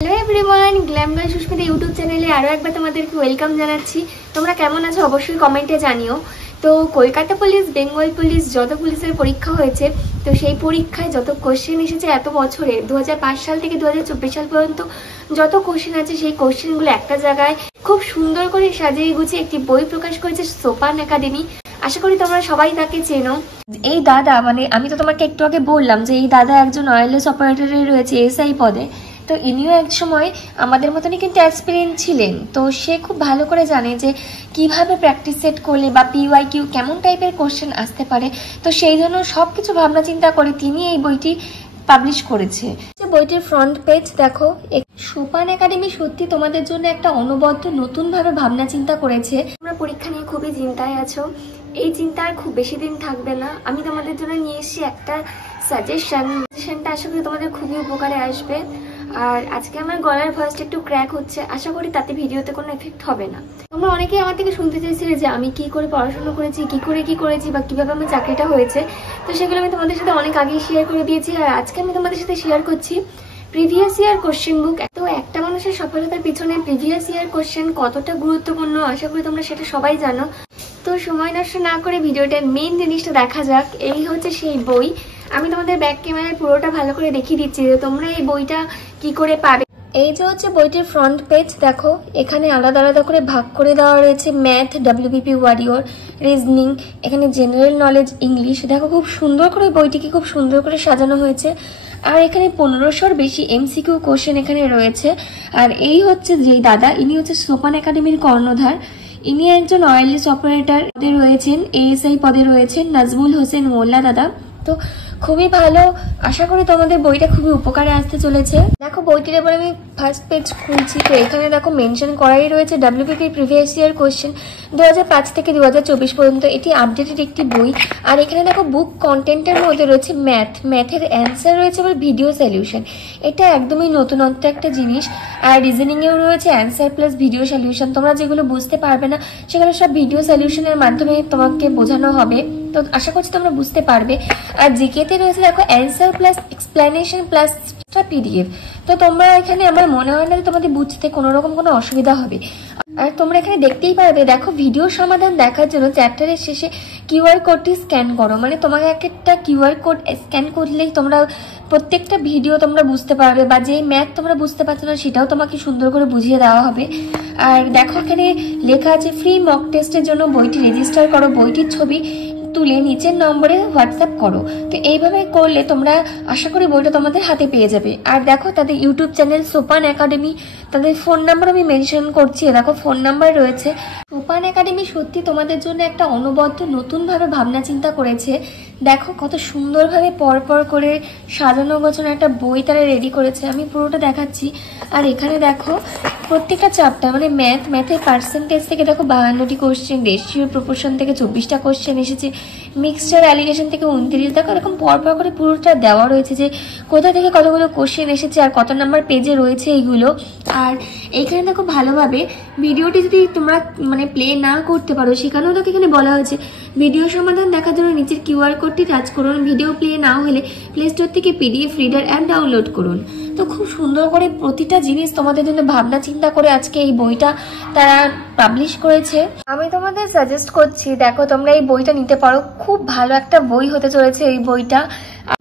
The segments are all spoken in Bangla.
Hello everyone, glam girl Susmita YouTube চ্যানেলে আরও একবার তোমাদেরকে ওয়েলকাম জানাচ্ছি। তোমরা কেমন আছো অবশ্যই কমেন্টে জানিও। তো কলকাতা পুলিশ, বেঙ্গল পুলিশ যত পুলিশের পরীক্ষা হয়েছে, তো সেই পরীক্ষায় যত কোশ্চেন এসেছে এত বছরে 2005 সাল থেকে 2024 সাল পর্যন্ত যত কোশ্চেন আছে, সেই কোশ্চেনগুলো একটা জায়গায় খুব সুন্দর করে সাজিয়ে গুছিয়ে একটি বই প্রকাশ করেছে সোপান একাডেমি। আশা করি তোমরা সবাই তাকে চেনো। এই দাদা, মানে আমি তো তোমাকে একটু আগে বললাম যে এই দাদা একজন ওয়্যারলেস অপারেটরে রয়েছে এসআই পদে। তো ইনিও এক সময় আমাদের মতনই কিন্তু এক্সপিরিয়েন্স ছিলেন। তো সে খুব ভালো করে জানে যে কিভাবে প্র্যাকটিস সেট করলে বা পিওয়াইকিউ কেমন টাইপের কোশ্চেন আসতে পারে। তো সেই জন্য সব কিছু ভাবনা চিন্তা করে তিনি এই বইটি পাবলিশ করেছে। বইটির ফ্রন্ট পেজ দেখো। সোপান একাডেমি সত্যি তোমাদের জন্য একটা অনবদ্য নতুনভাবে ভাবনা চিন্তা করেছে। তোমরা পরীক্ষা নিয়ে খুবই চিন্তায় আছো, এই চিন্তা আর খুব বেশি দিন থাকবে না। আমি তোমাদের জন্য নিয়ে এসেছি একটা সাজেশনটা আশা করি তোমাদের খুবই উপকারে আসবে। আর আজকে আমার গলার ভয়েসটা একটু ক্র্যাক হচ্ছে, আশা করি তাতে ভিডিওতে কোনো এফেক্ট হবে না। তোমরা অনেকেই আমার থেকে শুনতে চাইছিলে যে আমি কি করে পড়াশোনা করেছি, কি করেছি বা কিভাবে আমার চাকরিটা হয়েছে। তো সেগুলো আমি তোমাদের সাথে অনেক আগেই শেয়ার করে দিয়েছি। আর আজকে আমি তোমাদের সাথে শেয়ার করছি প্রিভিয়াস ইয়ার কোশ্চেন বুক। তো একটা মানুষের সফলতার পিছনে প্রিভিয়াস ইয়ার কোশ্চেন কতটা গুরুত্বপূর্ণ আশা করি তোমরা সেটা সবাই জানো। তো সময় নষ্ট না করে ভিডিওটার মেইন জিনিসটা দেখা যাক। এই হচ্ছে সেই বই। আমি তোমাদের ব্যাক ক্যামেরায় পুরোটা ভালো করে দেখিয়ে দিচ্ছি যে তোমরা এই বইটা কি করে পাবে। এই যে হচ্ছে বইটির ফ্রন্ট পেজ দেখো, এখানে আলাদা আলাদা করে ভাগ করে দেওয়া রয়েছে ম্যাথ, ডাব্লিউবিপি ওয়ারিয়র, রিজনিং, এখানে জেনারেল নলেজ, ইংলিশ। দেখো খুব সুন্দর করে বইটিকে খুব সুন্দর করে সাজানো হয়েছে। আর এখানে 1500-র বেশি এমসিকিউ কোশ্চেন এখানে রয়েছে। আর এই হচ্ছে যেই দাদা, ইনি হচ্ছে সোপান একাডেমির কর্ণধার। ইনি একজন ওয়্যারলেস অপারেটর পদে রয়েছেন, এএসআই পদে রয়েছেন, নাজমুল হোসেন মোল্লা দাদা। তো খুবই ভালো, আশা করি তোমাদের বইটা খুবই উপকারে আসতে চলেছে। দেখো বইটির এবার আমি ফার্স্ট পেজ খুলছি। তো এখানে দেখো মেনশন করাই রয়েছে ডাব্লিউবিপি প্রিভিয়াস ইয়ার কোশ্চেন 2005 থেকে 2024 পর্যন্ত। এটি আপডেটেড একটি বই। আর এখানে দেখো বুক কন্টেন্টের মধ্যে রয়েছে ম্যাথের অ্যান্সার রয়েছে আবার ভিডিও সলিউশন। এটা একদমই নতুনত্ব একটা জিনিস। আর রিজনিংয়েও রয়েছে অ্যান্সার প্লাস ভিডিও সলিউশন। তোমরা যেগুলো বুঝতে পারবে না সেগুলো সব ভিডিও সলিউশনের মাধ্যমে তোমাকে বোঝানো হবে। তো আশা করছি তোমরা বুঝতে পারবে। আর জিকেতে রয়েছে দেখো answer plus explanation plus PDF. তো তোমরা এখানে আমার মনে হয় না যে তোমাদের বুঝতে কোনো রকম কোনো অসুবিধা হবে। আর তোমরা এখানে দেখতেই পারবে, দেখো ভিডিও সমাধান দেখার জন্য চ্যাপ্টারের শেষে কিউআর কোডটি স্ক্যান করো। মানে তোমাকে একটা কিউআর কোড স্ক্যান করলেই তোমরা প্রত্যেকটা ভিডিও তোমরা বুঝতে পারবে, বা যেই ম্যাথ তোমরা বুঝতে পারছো না সেটাও তোমাকে সুন্দর করে বুঝিয়ে দেওয়া হবে। আর দেখো এখানে লেখা আছে ফ্রি মক টেস্টের জন্য বইটি রেজিস্টার করো, বইটির ছবি তুলে নিচের নম্বরে হোয়াটসঅ্যাপ করো। তো এইভাবে করলে তোমরা আশা করি বইটা তোমাদের হাতে পেয়ে যাবে। আর দেখো তাদের ইউটিউব চ্যানেল সোপান একাডেমি, তাদের ফোন নাম্বার আমি মেনশন করছি, দেখো ফোন নাম্বার রয়েছে। সোপান একাডেমি সত্যি তোমাদের জন্য একটা অনবদ্য নতুনভাবে ভাবনা চিন্তা করেছে। দেখো কত সুন্দরভাবে পরপর করে সাজানো গোছানো একটা বই তারা রেডি করেছে। আমি পুরোটা দেখাচ্ছি। আর এখানে দেখো প্রত্যেকটা চ্যাপ্টার মানে ম্যাথের পার্সেন্টেজ থেকে দেখো 52টি কোশ্চেন, রেশিও প্রপোর্শন থেকে 24টা কোশ্চেন এসেছে, মিক্সচার অ্যালিগেশন থেকে 29। দেখো এরকম পরপর করে পুরোটা দেওয়া রয়েছে যে কোথা থেকে কতগুলো কোশ্চেন এসেছে আর কত নাম্বার পেজে রয়েছে এইগুলো। আর এইখানে দেখো ভালোভাবে ভিডিওটি যদি তোমরা মানে প্লে না করতে পারো সেখানেও দেখো এখানে বলা হয়েছে ভিডিও সমাধান দেখার জন্য নিচের কিউআর কোডটি টাচ করুন, ভিডিও প্লে না হলে প্লে স্টোর থেকে পিডিএফ রিডার অ্যাপ ডাউনলোড করুন। তো খুব সুন্দর করে প্রতিটা জিনিস তোমাদের জন্য ভাবনা চিন্তা করে আজকে এই বইটা তারা পাবলিশ করেছে। আমি তোমাদের সাজেস্ট করছি, দেখো তোমরা এই বইটা নিতে পারো, খুব ভালো একটা বই হতে চলেছে এই বইটা।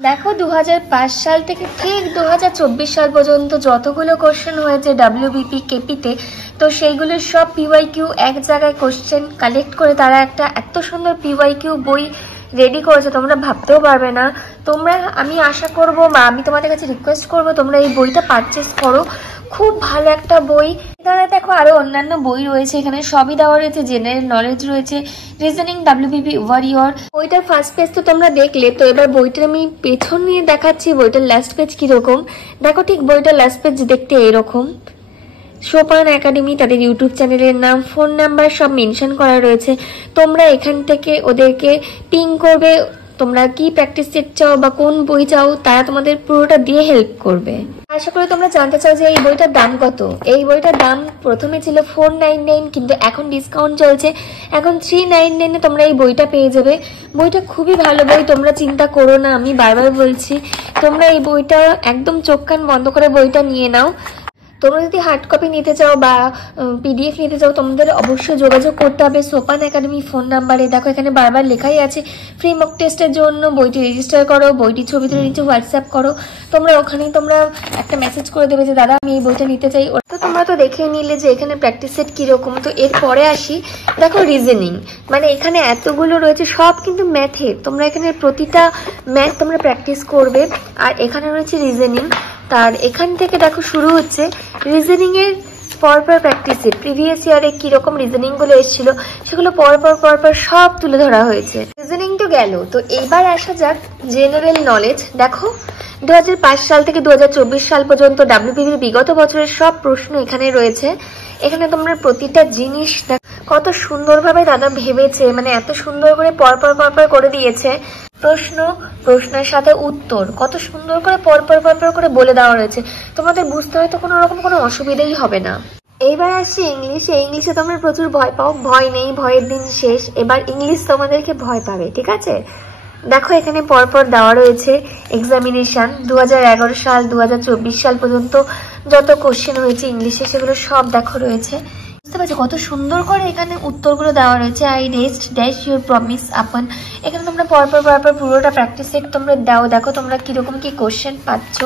দেখো 2005 সাল থেকে ঠিক 2024 সাল পর্যন্ত যতগুলো কোশ্চেন হয়েছে ডাব্লিউবিপি কেপিতে, তো সেইগুলো সব পিওয়াইকিউ এক জায়গায় কোশ্চেন কালেক্ট করে তারা একটা এত সুন্দর পিওয়াইকিউ বই রেডি করেছে তোমরা ভাবতেও পারবে না। তোমরা, আমি আশা করব বা আমি তোমাদের কাছে রিকোয়েস্ট করব তোমরা এই বইটা পারচেস করো, খুব ভালো একটা বই। এখানে দেখো আরো অন্যান্য বই রয়েছে, এখানে সবই দেওয়া রয়েছে, জেনারেল নলেজ রয়েছে, রিজনিং, ডাব্লিউবিপি ওয়ারিয়র। বইটার ফার্স্ট পেজ তো তোমরা দেখলে। তো এবার বইটার আমি পেছন নিয়ে দেখাচ্ছি বইটার লাস্ট পেজ কিরকম। দেখো ঠিক বইটার লাস্ট পেজ দেখতে এরকম। সোপান একাডেমি, তাদের ইউটিউব চ্যানেলের নাম, ফোন নাম্বার সব মেনশন করা রয়েছে। তোমরা এখান থেকে ওদেরকে পিং করবে, তোমরা কি প্র্যাকটিস সেট চাও বা কোন বই চাও, তারা তোমাদের পুরোটা দিয়ে হেল্প করবে। আশা করি তোমরা জানতে চাও যে এই বইটার দাম কত। এই বইটার দাম প্রথমে ছিল 499, কিন্তু এখন ডিসকাউন্ট চলছে, এখন 399 তোমরা এই বইটা পেয়ে যাবে। বইটা খুবই ভালো বই, তোমরা চিন্তা করো না, আমি বারবার বলছি তোমরা এই বইটা একদম চোখ কান বন্ধ করে বইটা নিয়ে নাও। তোমরা যদি হার্ড কপি নিতে চাও বা পিডিএফ নিতে চাও তোমাদের অবশ্যই যোগাযোগ করতে হবে সোপান একাডেমি ফোন নাম্বারে। দেখো এখানে বারবার লেখাই আছে ফ্রি মক টেস্টের জন্য বইটি রেজিস্টার করো, বইটি ছবি তুলে নিচে হোয়াটসঅ্যাপ করো। তোমরা ওখানেই তোমরা একটা মেসেজ করে দেবে যে দাদা আমি এই বইটা নিতে চাই। তো তোমরা তো দেখে নিলে যে এখানে প্র্যাকটিস সেট কিরকম। তো এরপরে আসি, দেখো রিজনিং, মানে এখানে এতগুলো রয়েছে সব কিন্তু ম্যাথে। তোমরা এখানে প্রতিটা ম্যাথ তোমরা প্র্যাকটিস করবে। আর এখানে রয়েছে রিজনিং, তার এখান থেকে দেখো শুরু হচ্ছে রিজনিং এর পরপর প্র্যাকটিসে প্রিভিয়াস ইয়ারে কিরকম রিজনিং গুলো এসেছিল সেগুলো পরপর সব তুলে ধরা হয়েছে। রিজনিং তো গেল, তো এইবার আসা যাক জেনারেল নলেজ। দেখো 2005 সাল থেকে 2024 সাল পর্যন্ত ডাব্লিউবিপির বিগত বছরের সব প্রশ্ন এখানে রয়েছে। এখানে তোমরা প্রতিটা জিনিস কত সুন্দরভাবে দাদা ভেবেছে, মানে এত সুন্দর করে পরপর করে দিয়েছে। প্রশ্নের সাথে উত্তর কত সুন্দর করে পরপর করে বলে দেওয়া রয়েছে। তোমাদের বুঝতে হয়তো কোনো রকম কোনো অসুবিধাই হবে না। এইবার আসছি ইংলিশে। ইংলিশে তোমরা প্রচুর ভয় পাও, ভয় নেই, ভয়ের দিন শেষ। এবার ইংলিশ তোমাদেরকে ভয় পাবে, ঠিক আছে? দেখো এখানে পরপর দেওয়া রয়েছে এক্সামিনেশন 2011 সাল 2024 সাল পর্যন্ত যত কোশ্চেন হয়েছে ইংলিশে সেগুলো সব দেখো রয়েছে। বুঝতে পারছো কত সুন্দর করে এখানে উত্তরগুলো দেওয়া রয়েছে। I rest dash your promise আপন। এখানে তোমরা পরপর পুরোটা প্র্যাকটিস সেট তোমরা দাও। দেখো তোমরা কিরকম কি কোশ্চেন পাচ্ছ,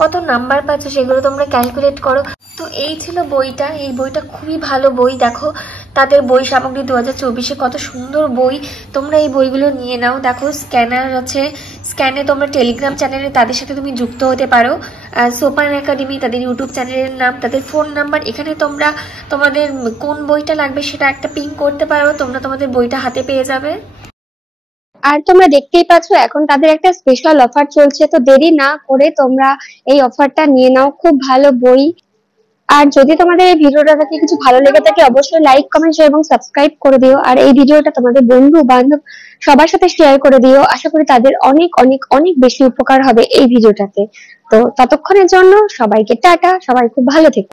কত নাম্বার পাচ্ছ সেগুলো তোমরা ক্যালকুলেট করো। তো এই ছিল বইটা। এই বইটা খুবই ভালো বই। দেখো তাদের বই সামগ্রী 2024-এ কত সুন্দর বই। তোমরা এই বইগুলো নিয়ে নাও। দেখো স্ক্যানার আছে, স্ক্যানে তোমরা টেলিগ্রাম চ্যানেলে তাদের সাথে তুমি যুক্ত হতে পারো। সোপান একাডেমি তাদের ইউটিউব চ্যানেলের নাম, তাদের ফোন নাম্বার। এখানে তোমরা তোমাদের কোন বইটা লাগবে সেটা একটা পিং করতে পারো, তোমরা তোমাদের বইটা হাতে পেয়ে যাবে। আর তোমরা দেখতেই পাচ্ছ এখন তাদের একটা স্পেশাল অফার চলছে, তো দেরি না করে তোমরা এই অফারটা নিয়ে নাও। খুব ভালো বই। আর যদি তোমাদের এই ভিডিওটা থেকে কিছু ভালো লেগে থাকে অবশ্যই লাইক কমেন্ট এবং সাবস্ক্রাইব করে দিও। আর এই ভিডিওটা তোমাদের বন্ধু বান্ধব সবার সাথে শেয়ার করে দিও। আশা করি তাদের অনেক অনেক অনেক বেশি উপকার হবে এই ভিডিওটাতে। তো ততক্ষণের জন্য সবাইকে টাটা, সবাই খুব ভালো থেকো।